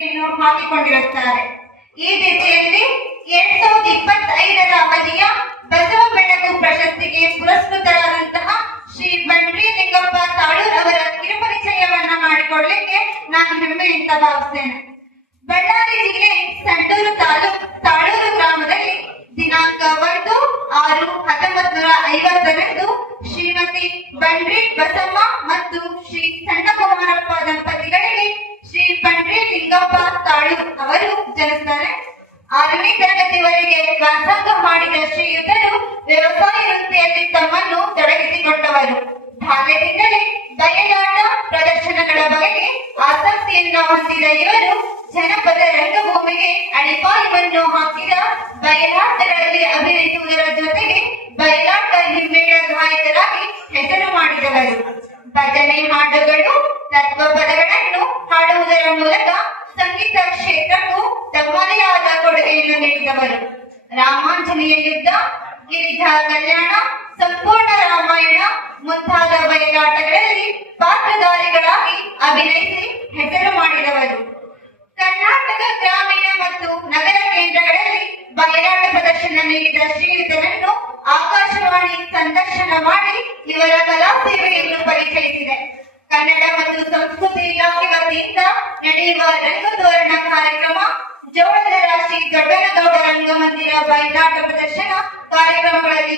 ಹಾಕಿಕೊಂಡಿರುತ್ತಾರೆ. ಈ ದಿಸೆಯಲ್ಲಿ ಎರಡ್ ಸಾವಿರದ ಇಪ್ಪತ್ತೈದರ ಅವಧಿಯ ಬಸವ ಬೆಳಕು ಪ್ರಶಸ್ತಿಗೆ ಪುರಸ್ಕೃತರಾದಂತಹ ಶ್ರೀ ಬಂಡ್ರಿ ಲಿಂಗಪ್ಪ ತಾಳೂರ್ ಅವರ ಕಿರುಪರಿಚಯವನ್ನ ಮಾಡಿಕೊಡ್ಲಿಕ್ಕೆ ನಾನು ಹೆಮ್ಮೆಯಿಂದ ಭಾವಿಸ್ತೇನೆ. ಬಳ್ಳಾರಿ ಜಿಲ್ಲೆ ಸಂಡೂರು ತಾಲೂಕು ತಾಳೂರು ಗ್ರಾಮದಲ್ಲಿ ದಿನಾಂಕ ಒಂದು ಆರು ಹತ್ತೊಂಬತ್ ನೂರ ಐವತ್ತರಂದು ಶ್ರೀಮತಿ ಬಂಡ್ರಿ ಬಸಮ್ಮ ಮತ್ತು ಶ್ರೀ ಜನಿಸ್ತಾರೆ ಆರನೇ ತರಗತಿವರೆಗೆ ವ್ಯಾಸಂಗ ಮಾಡಿದ ಶ್ರೀಯುತರು ವ್ಯವಸಾಯ ವೃತ್ತಿಯಲ್ಲಿ ತಮ್ಮನ್ನು ತೊಡಗಿಸಿಕೊಂಡವರು. ಬಾಲ್ಯದಿಂದಲೇ ಬಯಲಾಟ ಪ್ರದರ್ಶನಗಳ ಬಗೆಗೆ ಆಸಕ್ತಿಯನ್ನು ಹೊಂದಿದ ಇವರು ಜನಪದ ರಂಗಭೂಮಿಗೆ ಅಡಿಪಾಯವನ್ನು ಹಾಕಿದ ಬಯಲಾಟಗಳಲ್ಲಿ ಅಭಿನಯಿಸುವುದರ ಜೊತೆಗೆ ಬಯಲಾಟ ಹಿಮ್ಮೇಳ ಗಾಯಕರಾಗಿ ಹೆಸರು ಮಾಡಿದವರು. ಭಜನೆ ಹಾಡುಗಳು ತತ್ವ ಪದಗಳನ್ನು ಹಾಡುವುದರ ಮೂಲಕ ಸಂಗೀತ ಕ್ಷೇತ್ರಕ್ಕೂ ತಮ್ಮದೇ ಆದ ಕೊಡುಗೆಯನ್ನು ನೀಡಿದವರು ರಾಮಾಂಜನೇಯ ಯುದ್ಧ ಗಿರಿಧ ಕಲ್ಯಾಣ, ಸಂಪೂರ್ಣ ರಾಮಾಯಣ ಮುಂತಾದ ಬಯಲಾಟಗಳಲ್ಲಿ ಪಾತ್ರಧಾರಿಗಳಾಗಿ ಅಭಿನಯಿಸಿ ಹೆಸರು ಮಾಡಿದವರು. ಕರ್ನಾಟಕ ಗ್ರಾಮೀಣ ಮತ್ತು ನಗರ ಕೇಂದ್ರಗಳಲ್ಲಿ ಬಯಲಾಟ ಪ್ರದರ್ಶನ ನೀಡಿದ ಶ್ರೀಯುತರನ್ನು ಆಕಾಶವಾಣಿ ಸಂದರ್ಶನ ಮಾಡಿ ಇವರ ಕಲಾ ಸೇವೆಯನ್ನು ಪರಿಚಯಿಸಿದೆ. ಕನ್ನಡ ಮತ್ತು ಸಂಸ್ಕೃತಿ ಇಲಾಖೆ ವತಿಯಿಂದ ನಡೆಯುವ ರಂಗತೋರಣ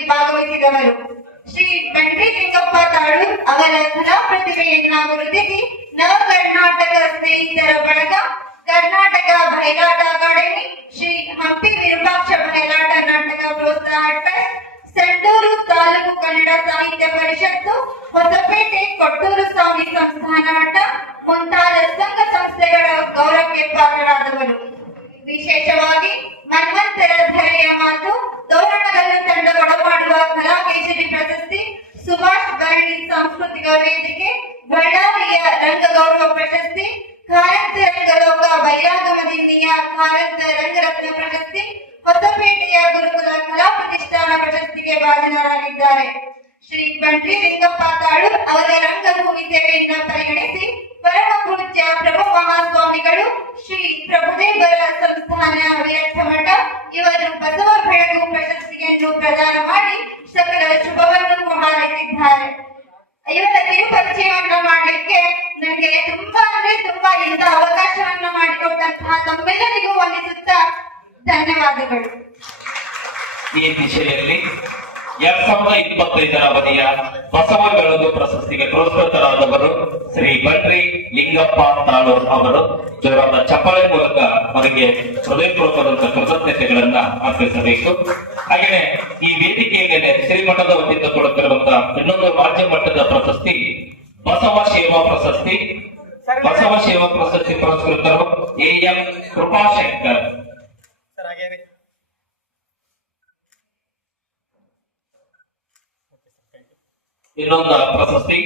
ಭಾಗವಹಿಸಿದವರು ಶ್ರೀ ಬಂಡ್ರಿ ಲಿಂಗಪ್ಪ ತಾಳು ಅವರ ಕಲಾ ಪ್ರತಿಭೆಯನ್ನು ಗುರುತಿಸಿ ನವ ಕರ್ನಾಟಕ ಸ್ನೇಹಿತರ ಬಳಗ ಕರ್ನಾಟಕ ಬಯಲಾಟ ಅಕಾಡೆಮಿ ಶ್ರೀ ಹಂಪಿ ವಿರೂಪಾಕ್ಷ ಬಯಲಾಟ ನಾಟಕ ಪ್ರೋತ್ಸಾಹ ಟ್ರಸ್ಟ್, ಸಂಡೂರು ತಾಲೂಕು ಕನ್ನಡ ಸಾಹಿತ್ಯ ಪರಿಷತ್ತು, ಹೊಸಪೇಟೆ ಕೊಟ್ಟೂರು ಸ್ವಾಮಿ ಸಂಸ್ಥಾನ ಮಠ, ಮುಂತಾದ ಸಂಘ ಸಂಸ್ಥೆಗಳ ಗೌರವಕ್ಕೆ ಪಾತ್ರರಾದವರು ವಿಶೇಷವಾಗಿ ಮನ್ವಂತರ ಧರೆಯ ಮಾತು ಪ್ರಶಸ್ತಿ ಸುಭಾಷ್ ಭರಣಿ ಸಾಂಸ್ಕೃತಿಕ ವೇದಿಕೆ, ಬಳ್ಳಾರಿಯ ರಂಗ ಗೌರವ ಪ್ರಶಸ್ತಿ ಕಾರಂತ ರಂಗಲೋಕ ಬೈರಾಗಮದಿಂದಿಯ ಕಾರಂತ ರಂಗರತ್ನ ಪ್ರಶಸ್ತಿ, ಹೊಸಪೇಟೆಯ ಗುರುಕುಲ ಕಲಾ ಪ್ರತಿಷ್ಠಾನ ಪ್ರಶಸ್ತಿಗೆ ಭಾಜನರಾಗಿದ್ದಾರೆ. ಶ್ರೀ ಬಂಡ್ರಿ ಲಿಂಗಪ್ಪ ತಾಳು ಅವರ ರಂಗಭೂಮಿ ಸೇವೆಯನ್ನ ಪರಿಗಣಿಸಿ ಪರಮ ಪೂಜ್ಯ ಪ್ರಭು ಮಹಾಸ್ವಾಮಿಗಳು ಶ್ರೀ ಪ್ರಭುದೇವರ ಸಂಸ್ಥಾನ ವಿರಕ್ತ ಮಠ ಇವರು ಬಸವ ಬೆಳಗು ಪ್ರಶಸ್ತಿಯನ್ನು ಪ್ರದಾನ ಮಾಡಿ ಇಂಥ ಅವಕಾಶವನ್ನು ಮಾಡಿಕೊಟ್ಟಂತಹ ತಮ್ಮೆಲ್ಲರಿಗೂ ವಂದಿಸುತ್ತಾ ಧನ್ಯವಾದಗಳು. ಈ ದಿಶೆಯಲ್ಲಿ ಎರಡ್ ಸಾವಿರದ ಇಪ್ಪತ್ತೈದರ ಅವಧಿಯ ಬಸವ ಬೆಳಗು ಪ್ರಶಸ್ತಿಗೆ ಪುರಸ್ಕೃತರಾದವರು ಶ್ರೀ ಬಟ್ರಿ ಲಿಂಗಪ್ಪ ತಾಳೂರ್ ಅವರು. ಜೋರಾದ ಚಪ್ಪಾಳೆ ಮೂಲಕ ಅವರಿಗೆ ಹೃದಯಪೂರ್ವಕವಾದಂತಹ ಕೃತಜ್ಞತೆಗಳನ್ನ ಅರ್ಪಿಸಬೇಕು. ಹಾಗೆಯೇ ಈ ವೇದಿಕೆಯ ಮೇಲೆ ಶ್ರೀಮಠದ ವತಿಯಿಂದ ಕೊಡುತ್ತಿರುವಂತಹ ಇನ್ನೊಂದು ರಾಜ್ಯ ಮಟ್ಟದ ಪ್ರಶಸ್ತಿ ಬಸವ ಸೇವಾ ಪ್ರಶಸ್ತಿ. ಬಸವ ಸೇವಾ ಪ್ರಶಸ್ತಿ ಪುರಸ್ಕೃತರು ಎ ಎಂ ಕೃಪಾಶಂಕರ್ ಇನ್ನೊಂದು ಪ್ರಶಸ್ತಿ.